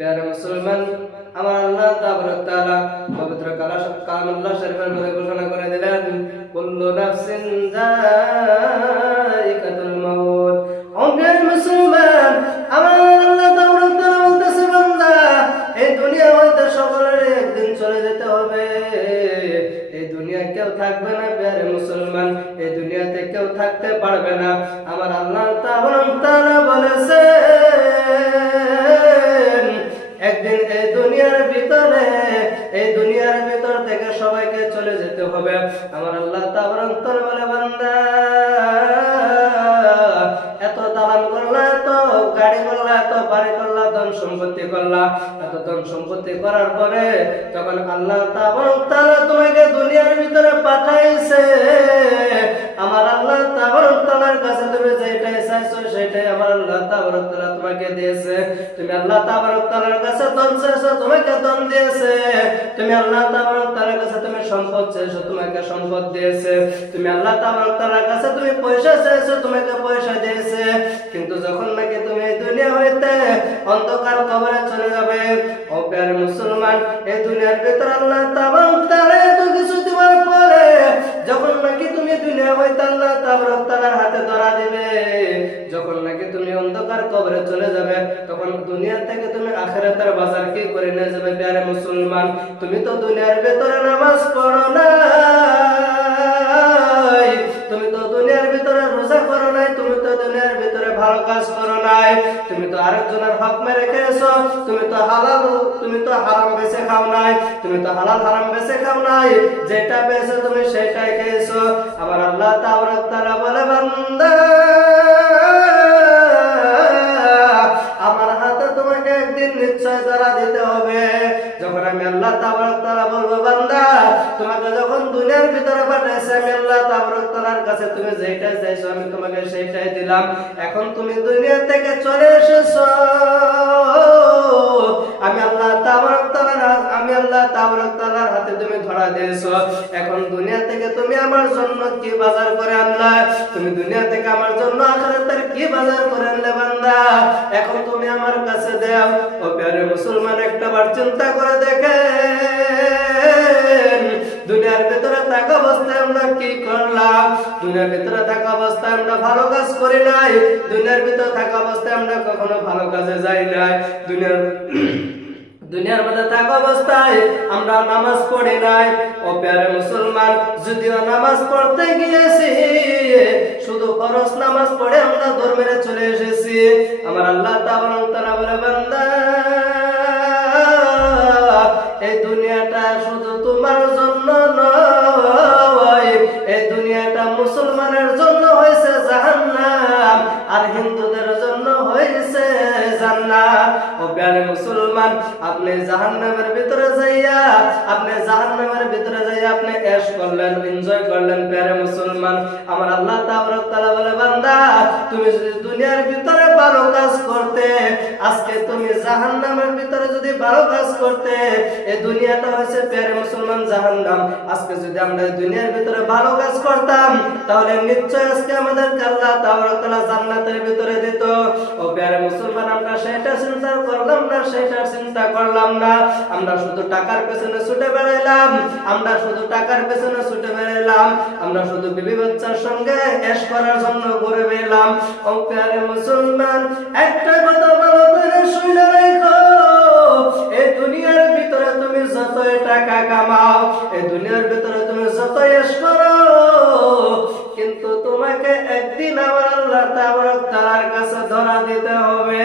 প্যারে মুসলমান, আমার আল্লাহ তাবারক তাআলা পবিত্র কালামুল্লাহ শরীফের মধ্যে ঘোষণা করে দিলেন, কুল্লু নাফসিন যায়িকাতুল মাউত। ও প্যারে মুসলমান, আমার আল্লাহ তাবারক তাআলা বলতেছে, বান্দা, এই দুনিয়া হইতে সকলের একদিন চলে যেতে হবে। এই দুনিয়া কেউ থাকবে না প্যারে মুসলমান, এই দুনিয়াতে কেউ থাকতে পারবে না। আমার আল্লাহ তাবারক তাআলা বলেছেন একদিন এই দুনিয়ার ভিতরে এই দুনিয়ার ভিতর থেকে সবাইকে চলে যেতে হবে। আমার আল্লাহ তাবারক তাআলা বলে, বান্দা। এত দালান করলা, এত গাড়ি করলা, এত বাড়ি করলা, ধন সম্পত্তি করলা। এত ধন সম্পত্তি করার পরে যখন আল্লাহ তাআলা তোমাকে দুনিয়ার ভিতরে পাঠাইছে, আমার আল্লাহ তাআলার কাছে তুমি চাইছো সেটাই আমার আল্লাহ তাবারক তাআলা তোমাকে দিয়েছে। তুমি আল্লাহ তাবারক তাআলার কাছে চাইছো, তোমাকে দিয়েছে। তুমি আল্লাহ তাবারক তাআলার কাছে তুমি সম্পদ চাইছো, তোমাকে সম্পদ দিয়েছে। তুমি আল্লাহ তাবারক তাআলার কাছে তুমি পয়সা চাইছো, তোমাকে পয়সা দিয়েছে। কিন্তু যখন নাকি তুমি দুনিয়া হইতে অন্ধকার কবরে চলে যাবে, ও মুসলমান, এই দুনিয়ার ভিতর আল্লাহ তাবারক তুমি অন্ধকার কবরে চলে যাবে। তখন দুনিয়া থেকে তুমি আখিরাতের বাজার কি করে নিয়ে যাবে প্যারে মুসলমান? তুমি তো দুনিয়ার ভিতরে নামাজ পড়ো না তুমি তো দুনিয়ার ভিতরে রোজা করো নাই। তুমি তো দুনিয়ার ভিতরে ভালো কাজ করো নাই। তুমি তো আরেকজনের হক মেরে খেয়েছো। তুমি তো হালাল, তুমি তো হারাম বেছে খাও নাই। তুমি তো হালাল হারাম বেছে খাও নাই। যেটা পেয়েছ তুমি সেটাই খেয়েছো। আবার আল্লাহ তাবারক তাআলা একদিন নিশ্চয় তারা দিতে হবে। যখন আমি আল্লাহ তাবারক তারা বলব, বান্দা, তোমাকে যখন দুনিয়ার ভিতরে পাঠাইছে, আমি আল্লাহ তাবারক তারার কাছে তুমি যেটাই চাইছো, আমি তোমাকে সেইটাই দিলাম। এখন তুমি দুনিয়া থেকে চলে এসেছ। আমি আল্লাহ তাবারক তারা আমি আল্লাহ তাবারক তাআলার তুমি দিয়েছ। এখন দুনিয়া থেকে তুমি আমার জন্য কি বাজার করে আনলা? তুমি দুনিয়া থেকে আমার জন্য আখিরাতের কি বাজার করে আনলে বান্দা? এখন তুমি আমার কাছে দাও। ও প্যারে মুসলমান একটা বার চিন্তা করে দেখেন। দুনিয়ার ভিতরে থাকা অবস্থায় আমরা কি করলাম? দুনিয়ার ভিতরে থাকা অবস্থায় আমরা ভালো কাজ করি নাই। দুনিয়ার ভিতরে থাকা অবস্থায় আমরা কখনো ভালো কাজে যাই নাই। দুনিয়ার দুনিয়ার মধ্যে থাকা অবস্থায়, আমরা নামাজ পড়ি নাই। ও প্যারে মুসলমান, যদিও নামাজ পড়তে গিয়েছি, শুধু ফরজ নামাজ পড়ে আমরা ধর্মের চলে এসেছি। আমার আল্লাহ তাআলা বলে, বান্দা, এই দুনিয়াটা শুধু তোমার জন্য নয়, এই দুনিয়াটা মুসলমানের জন্য ও প্যারে মুসলমান, আপনি জাহান্নামের ভিতরে যাইয়া, আপনি জাহান্নামের ভিতরে যাইয়া আপনি এশ করলেন, এনজয় করলেন প্যারে মুসলমান। আমার আল্লাহ তাবারক তাআলা বলে, বান্দা, তুমি যদি দুনিয়ার ভিতরে ভালো কাজ করতে, আজকে তুমি জাহান্নামের ভিতরে যদি ভালো কাজ করতে এই দুনিয়াটা হয়েছে প্যারে মুসলমান জাহান্নাম। আজকে যদি আমরা দুনিয়ার ভিতরে ভালো কাজ করতাম, তাহলে নিশ্চয় আজকে আমাদের আল্লাহ তাবারক তাআলা জান্নাতের ভিতরে দিত। ও প্যারে মুসলমান সেটা চিন্তা করলাম না, সেটা চিন্তা করলাম না। আমরা শুধু টাকার পেছনে ছুটে বেড়াইলাম, আমরা শুধু টাকার পেছনে ছুটে বেড়াইলাম, আমরা শুধু বিবি বাচ্চার সঙ্গে এশ করার জন্য ঘুরে বেড়ালাম ও মুসলমান, একটা কথা ভালো করে শুনে রেখো এই দুনিয়ার ভিতরে তুমি যতই টাকা কামাও এই দুনিয়ার ভিতরে তুমি যতই এশ করো, কিন্তু তোমাকে একদিন আমার আল্লাহ তাবারক তাআলার কাছে ধরা দিতে হবে।